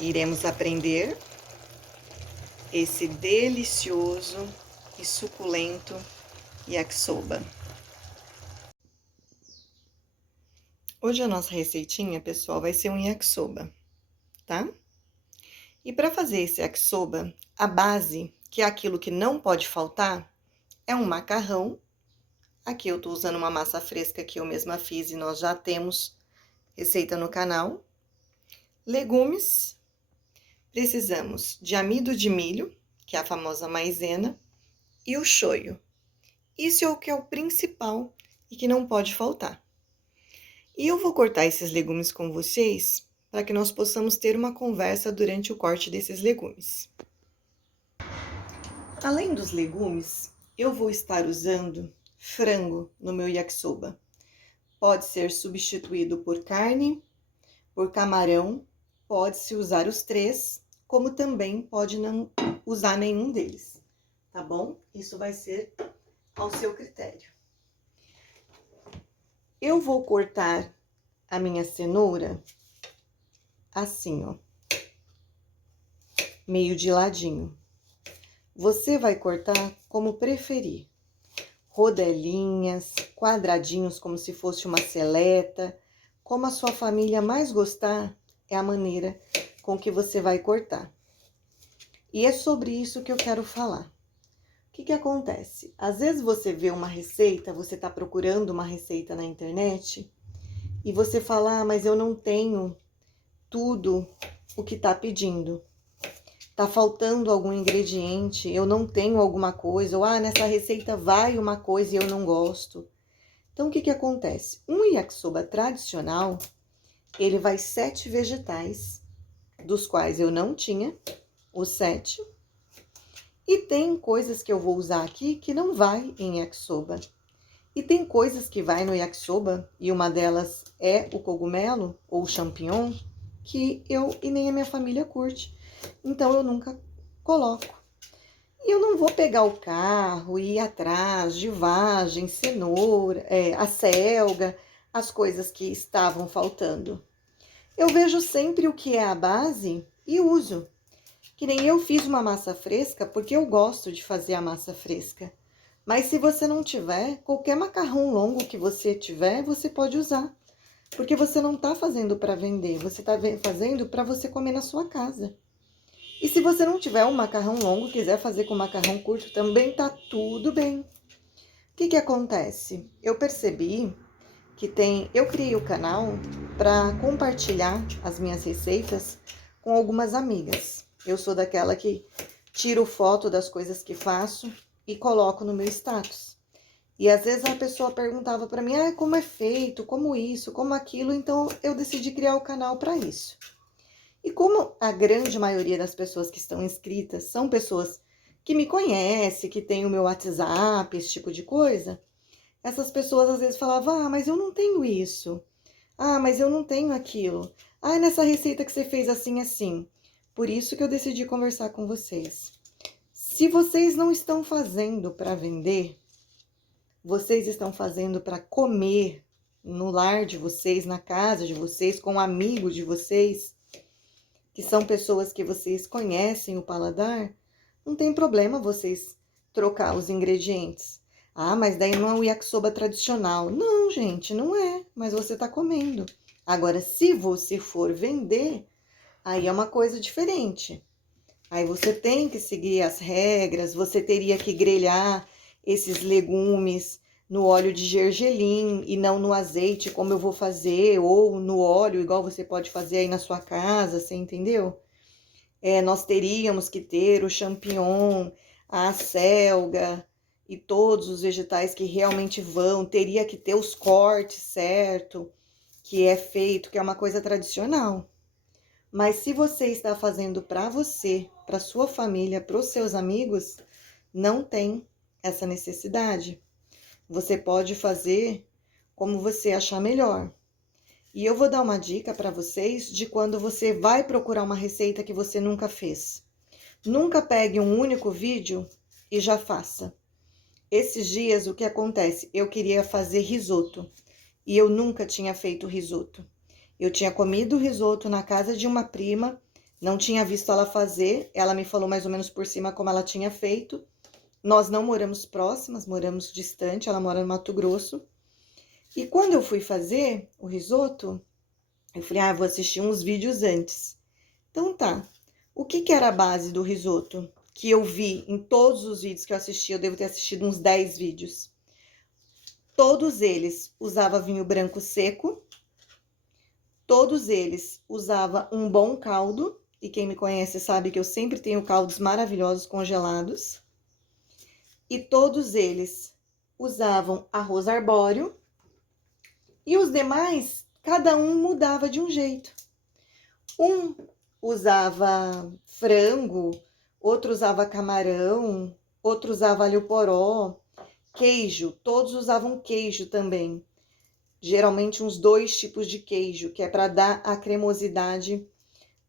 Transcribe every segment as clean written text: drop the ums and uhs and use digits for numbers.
Iremos aprender esse delicioso e suculento yakisoba. Hoje a nossa receitinha, pessoal, vai ser um yakisoba, tá? E para fazer esse yakisoba, a base, que é aquilo que não pode faltar, é um macarrão. Aqui eu tô usando uma massa fresca que eu mesma fiz e nós já temos receita no canal. Legumes, precisamos de amido de milho, que é a famosa maisena, e o shoyu. Isso é o que é o principal e que não pode faltar. E eu vou cortar esses legumes com vocês para que nós possamos ter uma conversa durante o corte desses legumes. Além dos legumes, eu vou estar usando frango no meu yakisoba. Pode ser substituído por carne, por camarão, pode-se usar os três, como também pode não usar nenhum deles, tá bom? Isso vai ser ao seu critério. Eu vou cortar a minha cenoura assim, ó, meio de ladinho. Você vai cortar como preferir. Rodelinhas, quadradinhos como se fosse uma seleta, como a sua família mais gostar, é a maneira com que você vai cortar. E é sobre isso que eu quero falar. O que acontece? Às vezes você vê uma receita, você está procurando uma receita na internet, e você fala, mas eu não tenho tudo o que está pedindo. Tá faltando algum ingrediente, eu não tenho alguma coisa, ou nessa receita vai uma coisa e eu não gosto. Então, o que acontece? Um yakisoba tradicional, ele vai 7 vegetais, dos quais eu não tinha os 7. E tem coisas que eu vou usar aqui que não vai em yakisoba. E tem coisas que vai no yakisoba, e uma delas é o cogumelo, ou o champignon, que eu e nem a minha família curte. Então, eu nunca coloco. E eu não vou pegar o carro e ir atrás de vagem, cenoura, acelga, as coisas que estavam faltando. Eu vejo sempre o que é a base e uso. Que nem eu fiz uma massa fresca, porque eu gosto de fazer a massa fresca. Mas se você não tiver, qualquer macarrão longo que você tiver, você pode usar. Porque você não tá fazendo para vender, você tá fazendo para você comer na sua casa. E se você não tiver um macarrão longo, quiser fazer com macarrão curto, também tá tudo bem. O que acontece? Eu percebi que eu criei o canal para compartilhar as minhas receitas com algumas amigas. Eu sou daquela que tiro foto das coisas que faço e coloco no meu status. E às vezes a pessoa perguntava para mim, como é feito, como isso, como aquilo, então eu decidi criar o canal para isso. E como a grande maioria das pessoas que estão inscritas são pessoas que me conhecem, que têm o meu WhatsApp, esse tipo de coisa, essas pessoas às vezes falavam, mas eu não tenho isso. Mas eu não tenho aquilo. Nessa receita que você fez assim, assim. Por isso que eu decidi conversar com vocês. Se vocês não estão fazendo para vender, vocês estão fazendo para comer no lar de vocês, na casa de vocês, com amigos de vocês, que são pessoas que vocês conhecem o paladar, não tem problema vocês trocar os ingredientes. Mas daí não é o yakisoba tradicional. Não, gente, não é, mas você tá comendo. Agora, se você for vender, aí é uma coisa diferente. Aí você tem que seguir as regras, você teria que grelhar esses legumes no óleo de gergelim e não no azeite, como eu vou fazer, ou no óleo, igual você pode fazer aí na sua casa, você entendeu? Nós teríamos que ter o champignon, a acelga e todos os vegetais que realmente teria que ter os cortes certo, que é feito, que é uma coisa tradicional. Mas se você está fazendo para você, para sua família, para os seus amigos, não tem essa necessidade. Você pode fazer como você achar melhor. E eu vou dar uma dica para vocês de quando você vai procurar uma receita que você nunca fez. Nunca pegue um único vídeo e já faça. Esses dias, o que acontece? Eu queria fazer risoto e eu nunca tinha feito risoto. Eu tinha comido risoto na casa de uma prima, Não tinha visto ela fazer, ela me falou mais ou menos por cima como ela tinha feito. Nós não moramos próximas, moramos distante, ela mora no Mato Grosso. E quando eu fui fazer o risoto, eu falei, vou assistir uns vídeos antes. Então tá, o que que era a base do risoto? Que eu vi em todos os vídeos que eu assisti, eu devo ter assistido uns 10 vídeos. Todos eles usavam vinho branco seco, todos eles usavam um bom caldo, e quem me conhece sabe que eu sempre tenho caldos maravilhosos congelados. E todos eles usavam arroz arbóreo, e os demais, cada um mudava de um jeito. Um usava frango, outro usava camarão, outro usava alho poró, queijo, todos usavam queijo também. Geralmente uns 2 tipos de queijo, que é para dar a cremosidade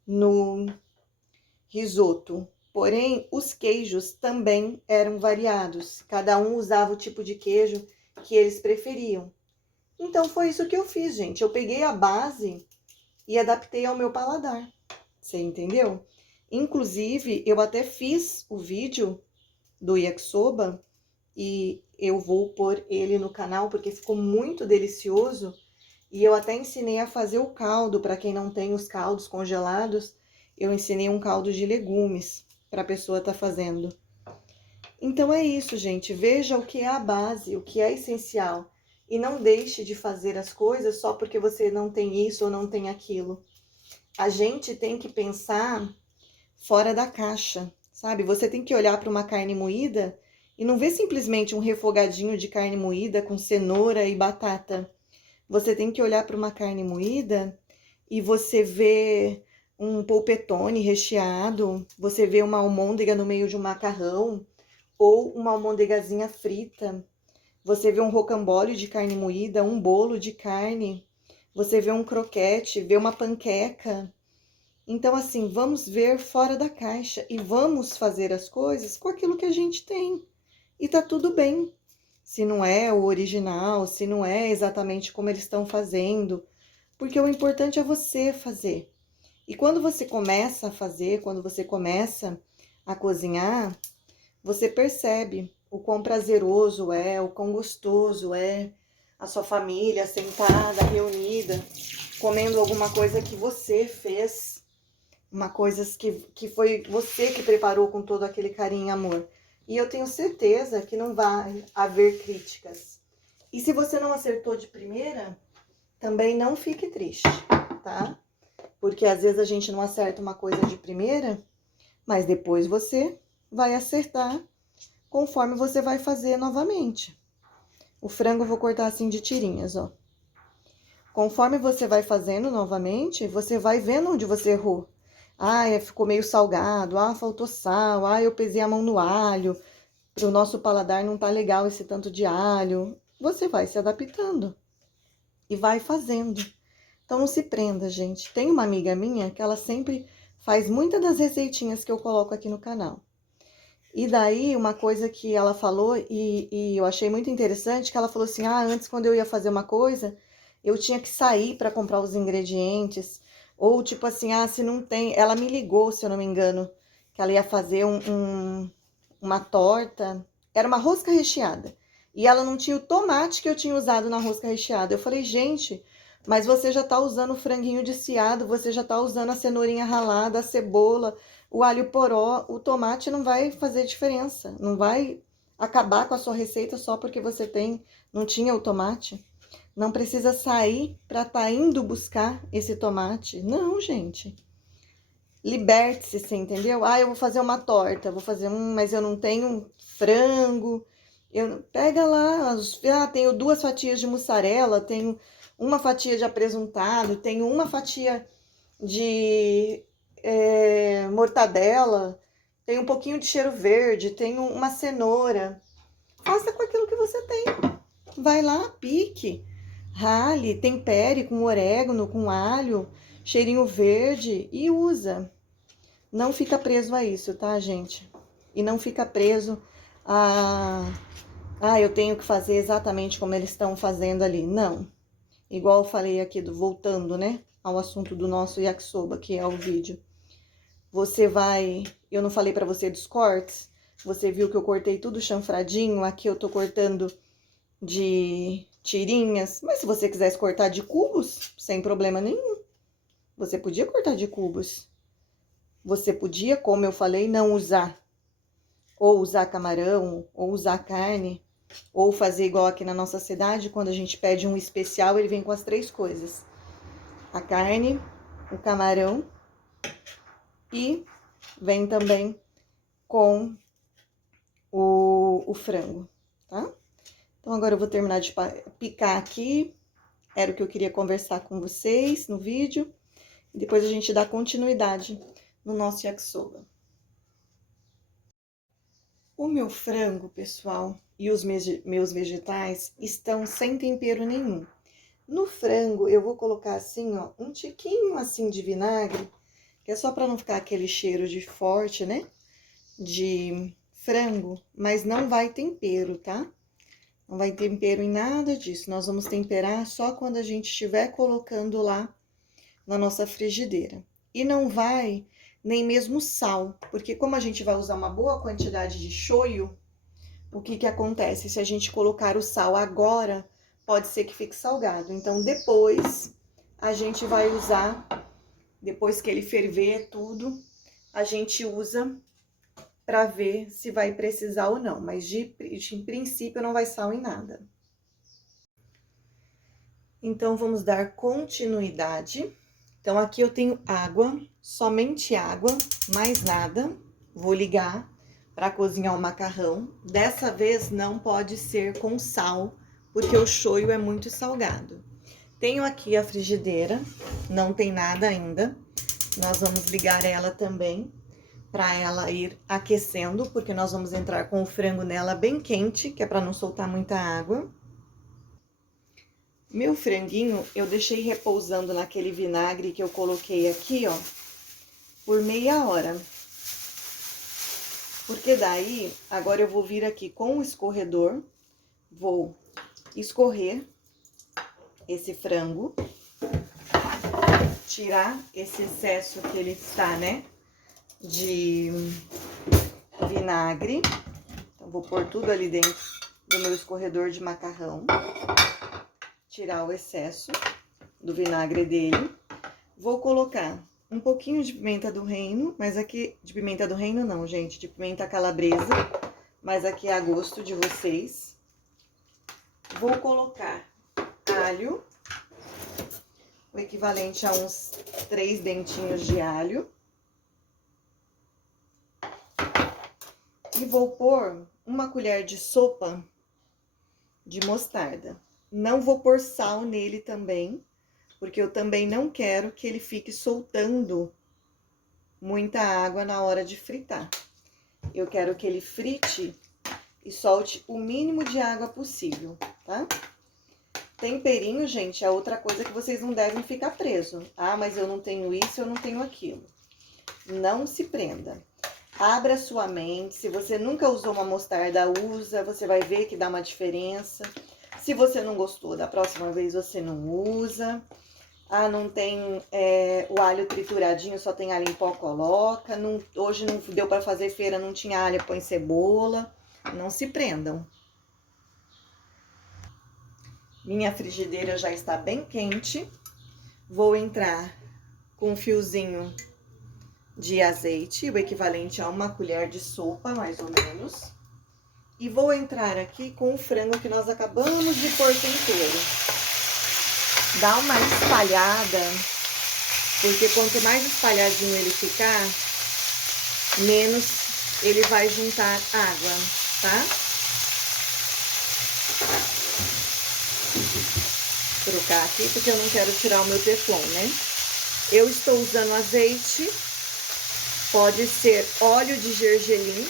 no risoto. Porém, os queijos também eram variados. Cada um usava o tipo de queijo que eles preferiam. Então, foi isso que eu fiz, gente. Eu peguei a base e adaptei ao meu paladar. Você entendeu? Inclusive, eu até fiz o vídeo do yakisoba e eu vou pôr ele no canal porque ficou muito delicioso. E eu até ensinei a fazer o caldo, para quem não tem os caldos congelados, eu ensinei um caldo de legumes para a pessoa estar fazendo. Então é isso, gente. Veja o que é a base, o que é essencial. E não deixe de fazer as coisas só porque você não tem isso ou não tem aquilo. A gente tem que pensar fora da caixa, sabe? Você tem que olhar para uma carne moída e não ver simplesmente um refogadinho de carne moída com cenoura e batata. Você tem que olhar para uma carne moída e você vê um polpetone recheado, você vê uma almôndega no meio de um macarrão ou uma almôndegazinha frita. Você vê um rocambole de carne moída, um bolo de carne. Você vê um croquete, vê uma panqueca. Então, assim, vamos ver fora da caixa e vamos fazer as coisas com aquilo que a gente tem. E tá tudo bem. Se não é o original, se não é exatamente como eles estão fazendo. Porque o importante é você fazer. E quando você começa a fazer, quando você começa a cozinhar, você percebe o quão prazeroso é, o quão gostoso é a sua família sentada, reunida, comendo alguma coisa que você fez, uma coisa que foi você que preparou com todo aquele carinho e amor. E eu tenho certeza que não vai haver críticas. E se você não acertou de primeira, também não fique triste, tá? Porque às vezes a gente não acerta uma coisa de primeira, mas depois você vai acertar conforme você vai fazer novamente. O frango eu vou cortar assim de tirinhas, ó. Conforme você vai fazendo novamente, você vai vendo onde você errou. Ficou meio salgado, faltou sal, eu pesei a mão no alho, para o nosso paladar não tá legal esse tanto de alho. Você vai se adaptando e vai fazendo. Então não se prenda, gente. Tem uma amiga minha que ela sempre faz muitas das receitinhas que eu coloco aqui no canal. E daí, uma coisa que ela falou, e eu achei muito interessante, que ela falou assim, antes quando eu ia fazer uma coisa, eu tinha que sair para comprar os ingredientes, ou tipo assim, se não tem... Ela me ligou, se eu não me engano, que ela ia fazer uma torta, era uma rosca recheada, e ela não tinha o tomate que eu tinha usado na rosca recheada. Eu falei, gente, mas você já tá usando o franguinho desfiado, você já tá usando a cenourinha ralada, a cebola, o alho poró, o tomate não vai fazer diferença, não vai acabar com a sua receita só porque você não tinha o tomate. Não precisa sair para estar indo buscar esse tomate. Não, gente. Liberte-se, você entendeu? Eu vou fazer uma torta, vou fazer mas eu não tenho frango. Pega lá, tenho 2 fatias de mussarela, tenho uma fatia de apresuntado, tenho uma fatia de mortadela, tem um pouquinho de cheiro verde, tem uma cenoura. Faça com aquilo que você tem. Vai lá, pique, rale, tempere com orégano, com alho, cheirinho verde e usa. Não fica preso a isso, tá, gente? E não fica preso eu tenho que fazer exatamente como eles estão fazendo ali. Não. Igual eu falei aqui, voltando, né, ao assunto do nosso yakisoba, que é o vídeo. Você vai... Eu não falei pra você dos cortes? Você viu que eu cortei tudo chanfradinho? Aqui eu tô cortando de tirinhas. Mas se você quisesse cortar de cubos, sem problema nenhum. Você podia cortar de cubos. Você podia, como eu falei, não usar. Ou usar camarão, ou usar carne. Ou fazer igual aqui na nossa cidade, quando a gente pede um especial, ele vem com as 3 coisas. A carne, o camarão e vem também com o frango, tá? Então, agora eu vou terminar de picar aqui. Era o que eu queria conversar com vocês no vídeo. E depois a gente dá continuidade no nosso yakisoba. O meu frango, pessoal, e os meus vegetais estão sem tempero nenhum. No frango, eu vou colocar assim, ó, um tiquinho assim de vinagre, que é só para não ficar aquele cheiro de forte, né? De frango, mas não vai tempero, tá? Não vai tempero em nada disso. Nós vamos temperar só quando a gente estiver colocando lá na nossa frigideira. E não vai nem mesmo sal, porque como a gente vai usar uma boa quantidade de shoyu, o que que acontece? Se a gente colocar o sal agora, pode ser que fique salgado. Então, depois, a gente vai usar, depois que ele ferver tudo, a gente usa para ver se vai precisar ou não. Mas, em princípio, não vai sal em nada. Então, vamos dar continuidade. Então, aqui eu tenho água, somente água, mais nada. Vou ligar para cozinhar o macarrão. Dessa vez, não pode ser com sal, porque o shoyu é muito salgado. Tenho aqui a frigideira, não tem nada ainda. Nós vamos ligar ela também, para ela ir aquecendo, porque nós vamos entrar com o frango nela bem quente, que é para não soltar muita água. Meu franguinho, eu deixei repousando naquele vinagre que eu coloquei aqui, ó, por meia hora. Porque daí, agora eu vou vir aqui com o escorredor, vou escorrer esse frango, tirar esse excesso que ele está, né, de vinagre. Então, vou pôr tudo ali dentro do meu escorredor de macarrão. Tirar o excesso do vinagre dele. Vou colocar um pouquinho de pimenta do reino, mas aqui, de pimenta do reino não, gente, de pimenta calabresa, mas aqui é a gosto de vocês. Vou colocar alho, o equivalente a uns 3 dentinhos de alho. E vou pôr uma colher de sopa de mostarda. Não vou pôr sal nele também, porque eu também não quero que ele fique soltando muita água na hora de fritar. Eu quero que ele frite e solte o mínimo de água possível, tá? Temperinho, gente, é outra coisa que vocês não devem ficar preso. Ah, mas eu não tenho isso, eu não tenho aquilo. Não se prenda. Abra sua mente. Se você nunca usou uma mostarda, usa. Você vai ver que dá uma diferença. Se você não gostou, da próxima vez você não usa. Ah, não tem o alho trituradinho, só tem alho em pó, coloca. Não, hoje não deu para fazer feira, não tinha alho, põe cebola. Não se prendam. Minha frigideira já está bem quente. Vou entrar com um fiozinho de azeite, o equivalente a uma colher de sopa, mais ou menos. E vou entrar aqui com o frango que nós acabamos de pôr tempero. Dá uma espalhada, porque quanto mais espalhadinho ele ficar, menos ele vai juntar água, tá? Vou trocar aqui, porque eu não quero tirar o meu teflon, né? Eu estou usando azeite, pode ser óleo de gergelim,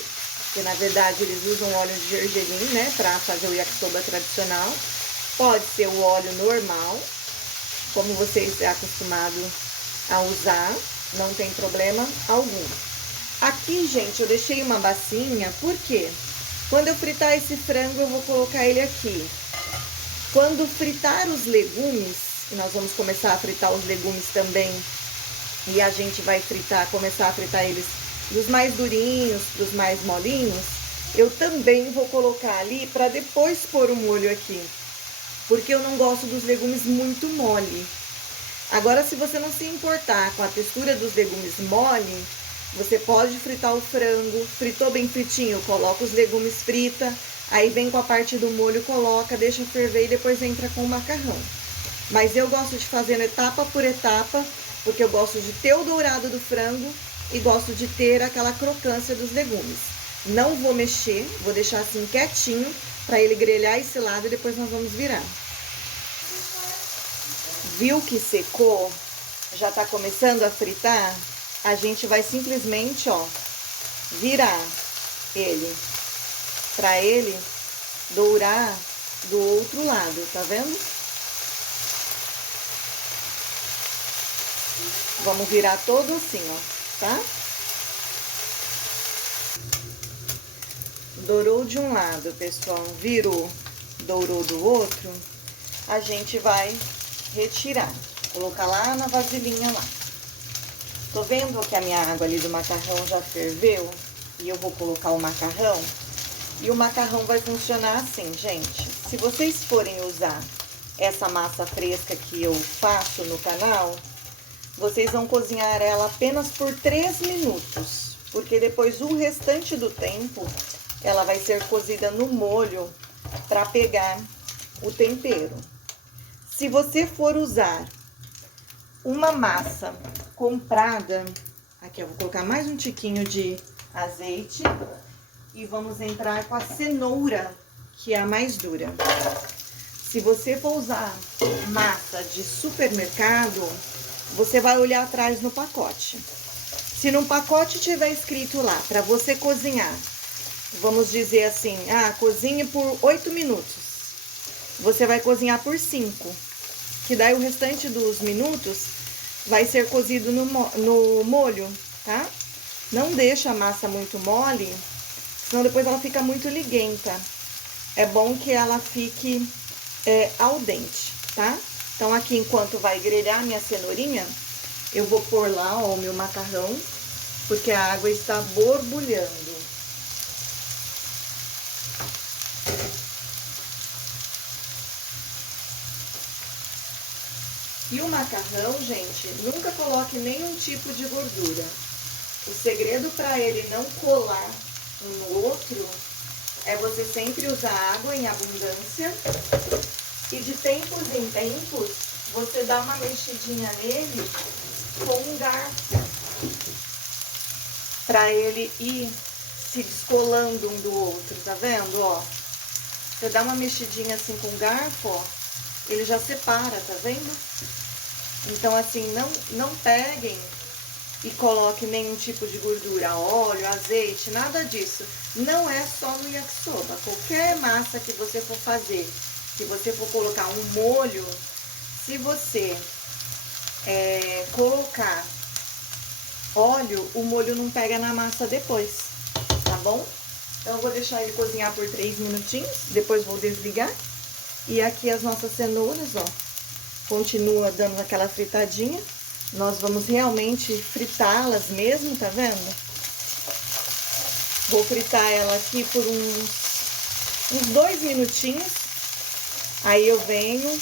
que na verdade eles usam óleo de gergelim, né, pra fazer o yakisoba tradicional. Pode ser o óleo normal, como vocês estão acostumados a usar, não tem problema algum. Aqui, gente, eu deixei uma bacinha, por quê? Quando eu fritar esse frango, eu vou colocar ele aqui. Quando fritar os legumes, e nós vamos começar a fritar os legumes também e a gente vai fritar, começar a fritar eles dos mais durinhos para os mais molinhos, eu também vou colocar ali para depois pôr o molho aqui, porque eu não gosto dos legumes muito mole. Agora, se você não se importar com a textura dos legumes mole, você pode fritar o frango, fritou bem fritinho, coloca os legumes, frita, aí vem com a parte do molho, coloca, deixa ferver e depois entra com o macarrão. Mas eu gosto de fazer etapa por etapa, porque eu gosto de ter o dourado do frango e gosto de ter aquela crocância dos legumes. Não vou mexer, vou deixar assim quietinho para ele grelhar esse lado e depois nós vamos virar. Viu que secou? Já tá começando a fritar? A gente vai simplesmente, ó, virar ele, pra ele dourar do outro lado, tá vendo? Vamos virar todo assim, ó, tá? Dourou de um lado, pessoal, virou, dourou do outro, a gente vai retirar, colocar lá na vasilhinha lá. Tô vendo que a minha água ali do macarrão já ferveu e eu vou colocar o macarrão. E o macarrão vai funcionar assim, gente. Se vocês forem usar essa massa fresca que eu faço no canal, vocês vão cozinhar ela apenas por 3 minutos, porque depois o restante do tempo ela vai ser cozida no molho para pegar o tempero. Se você for usar uma massa comprada, aqui eu vou colocar mais um tiquinho de azeite e vamos entrar com a cenoura, que é a mais dura. Se você for usar massa de supermercado, você vai olhar atrás no pacote. Se no pacote tiver escrito lá para você cozinhar, vamos dizer assim, cozinhe por 8 minutos. Você vai cozinhar por 5. Que daí o restante dos minutos vai ser cozido no molho, tá? Não deixa a massa muito mole, senão depois ela fica muito liguenta. É bom que ela fique al dente, tá? Então, aqui, enquanto vai grelhar minha cenourinha, eu vou pôr lá, ó, o meu macarrão, porque a água está borbulhando. E o macarrão, gente, nunca coloque nenhum tipo de gordura. O segredo para ele não colar um no outro é você sempre usar água em abundância e de tempos em tempos você dá uma mexidinha nele com um garfo para ele ir se descolando um do outro, tá vendo, ó? Você dá uma mexidinha assim com o garfo, ó, ele já separa, tá vendo? Então, assim, não peguem e coloquem nenhum tipo de gordura, óleo, azeite, nada disso. Não é só no yakisoba. Qualquer massa que você for fazer, que você for colocar um molho, se você colocar óleo, o molho não pega na massa depois, tá bom? Então, eu vou deixar ele cozinhar por 3 minutinhos, depois vou desligar. E aqui as nossas cenouras, ó, continua dando aquela fritadinha. Nós vamos realmente fritá-las mesmo, tá vendo? Vou fritar ela aqui por uns 2 minutinhos. Aí eu venho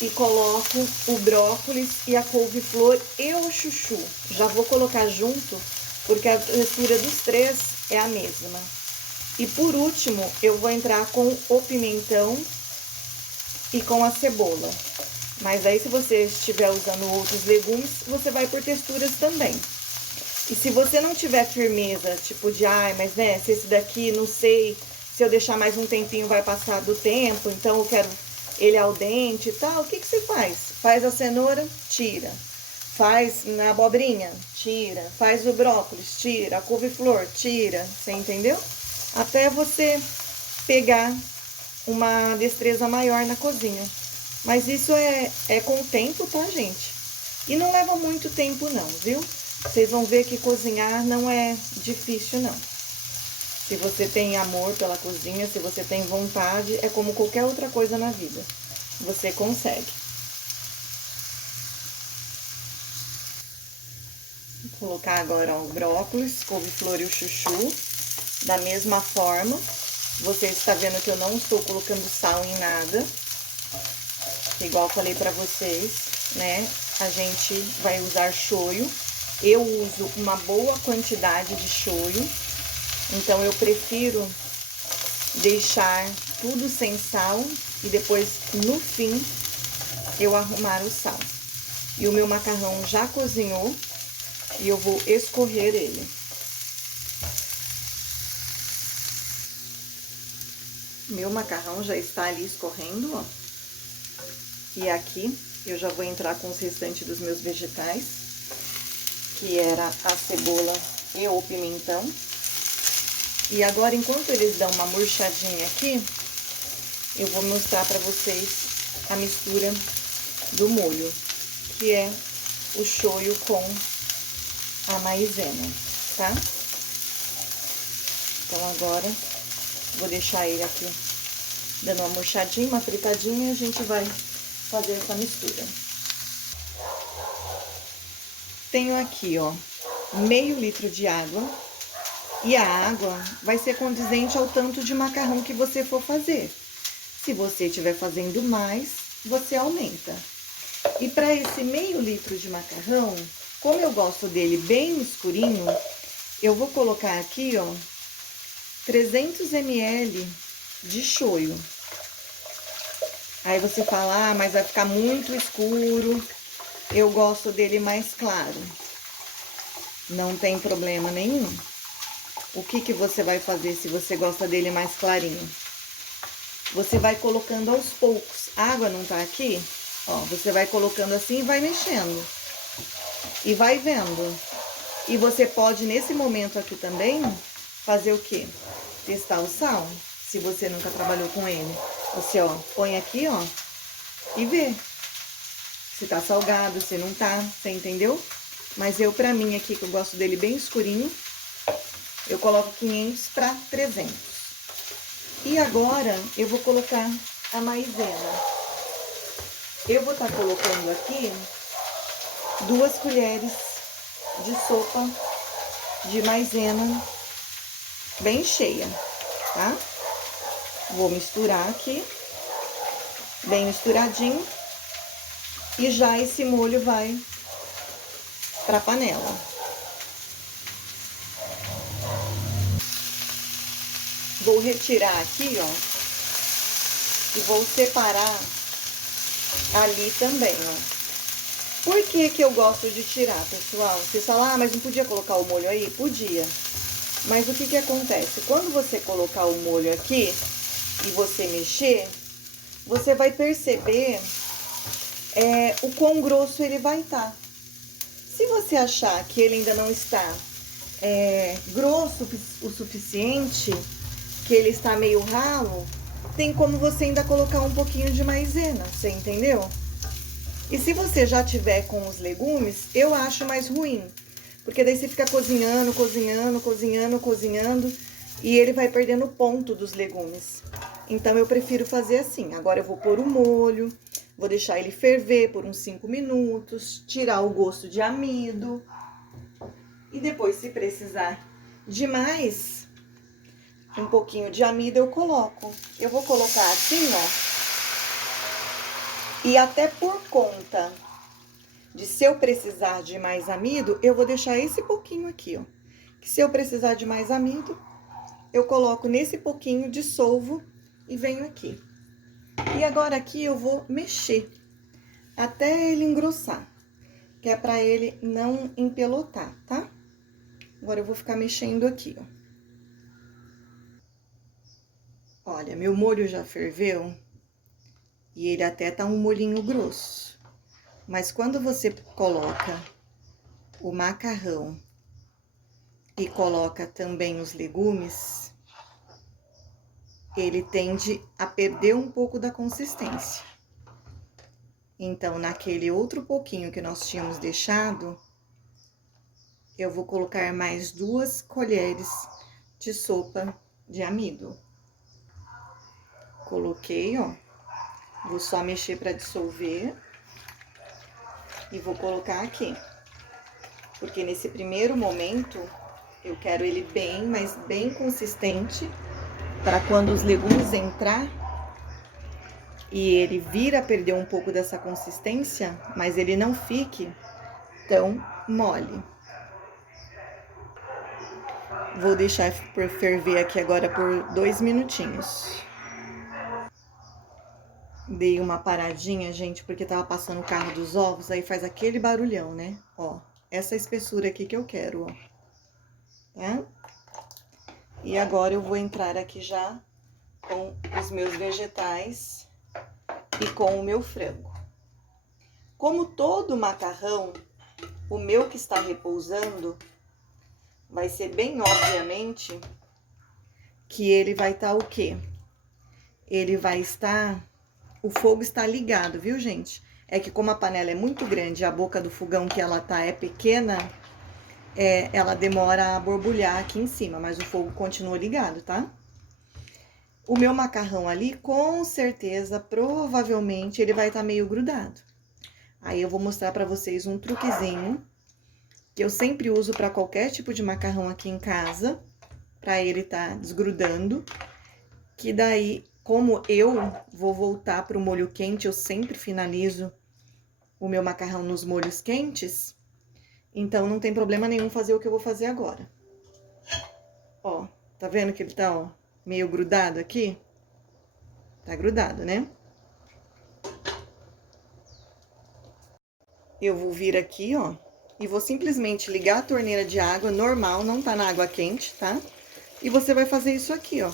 e coloco o brócolis e a couve-flor e o chuchu. Já vou colocar junto, porque a textura dos 3 é a mesma. E por último, eu vou entrar com o pimentão e com a cebola. Mas aí, se você estiver usando outros legumes, você vai por texturas também. E se você não tiver firmeza, tipo de, mas né, se esse daqui, não sei, se eu deixar mais um tempinho vai passar do tempo, então eu quero ele al dente e tal, o que você faz? Faz a cenoura, tira. Faz na abobrinha, tira. Faz o brócolis, tira. A couve-flor, tira. Você entendeu? Até você pegar uma destreza maior na cozinha. Mas isso é com o tempo, tá, gente? E não leva muito tempo não, viu? Vocês vão ver que cozinhar não é difícil, não. Se você tem amor pela cozinha, se você tem vontade, é como qualquer outra coisa na vida. Você consegue. Vou colocar agora o brócolis, couve-flor e o chuchu. Da mesma forma, você está vendo que eu não estou colocando sal em nada. Igual falei pra vocês, né? A gente vai usar shoyu. Eu uso uma boa quantidade de shoyu. Então, eu prefiro deixar tudo sem sal e depois, no fim, eu arrumar o sal. E o meu macarrão já cozinhou e eu vou escorrer ele. Meu macarrão já está ali escorrendo, ó. E aqui eu já vou entrar com os restantes dos meus vegetais, que era a cebola e o pimentão. E agora, enquanto eles dão uma murchadinha aqui, eu vou mostrar pra vocês a mistura do molho, que é o shoyu com a maizena, tá? Então, agora, vou deixar ele aqui dando uma murchadinha, uma fritadinha, e a gente vai fazer essa mistura. Tenho aqui, ó, meio litro de água. E a água vai ser condizente ao tanto de macarrão que você for fazer. Se você estiver fazendo mais, você aumenta. E para esse meio litro de macarrão, como eu gosto dele bem escurinho, eu vou colocar aqui, ó, 300 ml de shoyu. Aí você fala, ah, mas vai ficar muito escuro, eu gosto dele mais claro. Não tem problema nenhum. O que você vai fazer se você gosta dele mais clarinho? Você vai colocando aos poucos. A água não tá aqui? Ó, você vai colocando assim e vai mexendo. E vai vendo. E você pode, nesse momento aqui também, fazer o quê? Testar o sal, se você nunca trabalhou com ele. Você, ó, põe aqui, ó, e vê se tá salgado, se não tá, você entendeu? Mas eu, pra mim aqui, que eu gosto dele bem escurinho, eu coloco 500 para 300. E agora, eu vou colocar a maizena. Eu vou estar colocando aqui 2 colheres de sopa de maizena bem cheia, tá? Vou misturar aqui, bem misturadinho. E já esse molho vai pra panela. Vou retirar aqui, ó, e vou separar ali também, ó. Por que que eu gosto de tirar, pessoal? Vocês falam, ah, mas não podia colocar o molho aí? Podia. Mas o que que acontece? Quando você colocar o molho aqui e você mexer, você vai perceber o quão grosso ele vai estar. Se você achar que ele ainda não está grosso o suficiente, que ele está meio ralo, tem como você ainda colocar um pouquinho de maizena, você entendeu? E se você já tiver com os legumes, eu acho mais ruim, porque daí você fica cozinhando, cozinhando, cozinhando, cozinhando, e ele vai perdendo o ponto dos legumes. Então, eu prefiro fazer assim. Agora, eu vou pôr o molho, vou deixar ele ferver por uns 5 minutos, tirar o gosto de amido. E depois, se precisar de mais, um pouquinho de amido eu coloco. Eu vou colocar assim, ó. E até por conta de se eu precisar de mais amido, eu vou deixar esse pouquinho aqui, ó. Que se eu precisar de mais amido, eu coloco nesse pouquinho, dissolvo e venho aqui. E agora aqui eu vou mexer até ele engrossar, que é pra ele não empelotar, tá? Agora eu vou ficar mexendo aqui, ó. Olha, meu molho já ferveu e ele até tá um molhinho grosso. Mas quando você coloca o macarrão e coloca também os legumes, ele tende a perder um pouco da consistência. Então, naquele outro pouquinho que nós tínhamos deixado, eu vou colocar mais 2 colheres de sopa de amido. Coloquei, ó. Vou só mexer para dissolver. E vou colocar aqui. porque nesse primeiro momento eu quero ele bem, mas bem consistente, para quando os legumes entrar e ele vir a perder um pouco dessa consistência, mas ele não fique tão mole. Vou deixar por ferver aqui agora por 2 minutinhos. Dei uma paradinha, gente, porque tava passando o carro dos ovos, aí faz aquele barulhão, né? Ó, essa espessura aqui que eu quero, ó. Tá? E agora eu vou entrar aqui já com os meus vegetais e com o meu frango. Como todo macarrão, o meu que está repousando vai ser bem obviamente que ele vai estar o quê? Ele vai estar... O fogo está ligado, viu, gente? É que como a panela é muito grande, a boca do fogão que ela tá é pequena, ela demora a borbulhar aqui em cima, mas o fogo continua ligado, tá? O meu macarrão ali, com certeza, provavelmente, ele vai estar meio grudado. Aí eu vou mostrar pra vocês um truquezinho que eu sempre uso pra qualquer tipo de macarrão aqui em casa, pra ele tá desgrudando, que daí... Como eu vou voltar para o molho quente, eu sempre finalizo o meu macarrão nos molhos quentes, então não tem problema nenhum fazer o que eu vou fazer agora. Ó, tá vendo que ele tá, ó, meio grudado aqui? Tá grudado, né? Eu vou vir aqui, ó, e vou simplesmente ligar a torneira de água normal, não tá na água quente, tá? E você vai fazer isso aqui, ó.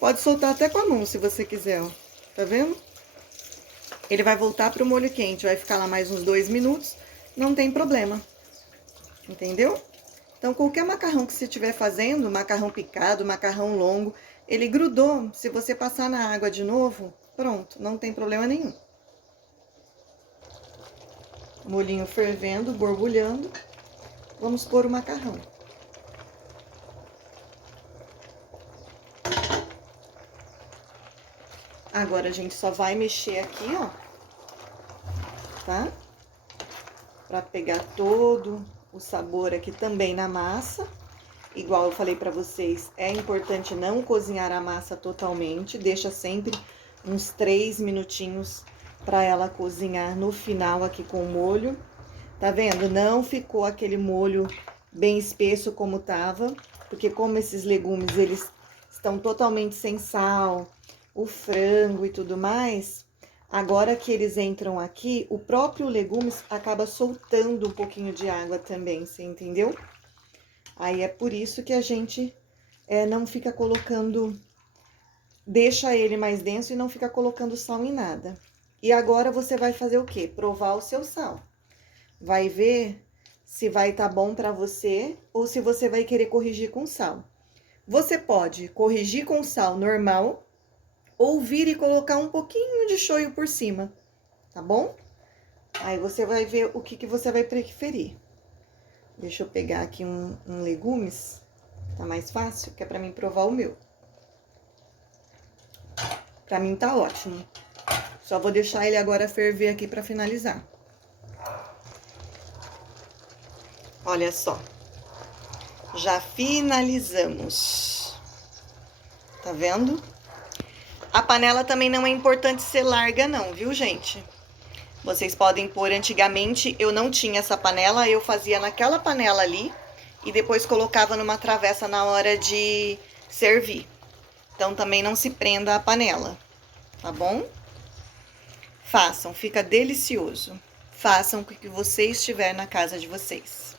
Pode soltar até com a mão, se você quiser, ó. Tá vendo? Ele vai voltar pro molho quente, vai ficar lá mais uns 2 minutos, não tem problema. Entendeu? Então, qualquer macarrão que você estiver fazendo, macarrão picado, macarrão longo, ele grudou, se você passar na água de novo, pronto, não tem problema nenhum. Molhinho fervendo, borbulhando. Vamos pôr o macarrão. Agora, a gente só vai mexer aqui, ó, tá? Pra pegar todo o sabor aqui também na massa. Igual eu falei pra vocês, é importante não cozinhar a massa totalmente. Deixa sempre uns 3 minutinhos pra ela cozinhar no final aqui com o molho. Tá vendo? Não ficou aquele molho bem espesso como tava. Porque como esses legumes, eles estão totalmente sem sal... o frango e tudo mais, agora que eles entram aqui, o próprio legume acaba soltando um pouquinho de água também, você entendeu? Aí é por isso que a gente não fica colocando, deixa ele mais denso e não fica colocando sal em nada. E agora você vai fazer o quê? Provar o seu sal. Vai ver se vai estar bom pra você ou se você vai querer corrigir com sal. Você pode corrigir com sal normal, ou vir e colocar um pouquinho de shoyu por cima, tá bom? Aí você vai ver o que você vai preferir. Deixa eu pegar aqui um legumes, tá mais fácil, que é pra mim provar o meu. Pra mim tá ótimo. Só vou deixar ele agora ferver aqui pra finalizar. Olha só. Já finalizamos. Tá vendo? A panela também não é importante ser larga não, viu, gente? Vocês podem pôr, antigamente eu não tinha essa panela, eu fazia naquela panela ali e depois colocava numa travessa na hora de servir. Então também não se prenda a panela, tá bom? Façam, fica delicioso. Façam o que você estiver na casa de vocês.